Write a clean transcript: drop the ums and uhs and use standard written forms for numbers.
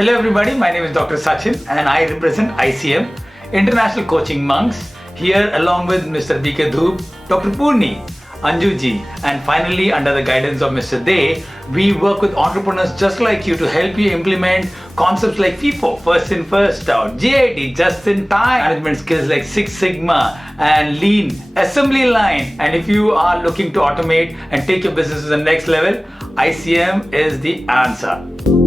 Hello everybody, my name is Dr. Sachin and I represent ICM, International Coaching Monks, here along with Mr. BK Dhoop, Dr. Purni, Anjuji, and finally under the guidance of Mr. Dey, we work with entrepreneurs just like you to help you implement concepts like FIFO, first in, first out, JIT, just in time, management skills like Six Sigma and Lean, assembly line. And if you are looking to automate and take your business to the next level, ICM is the answer.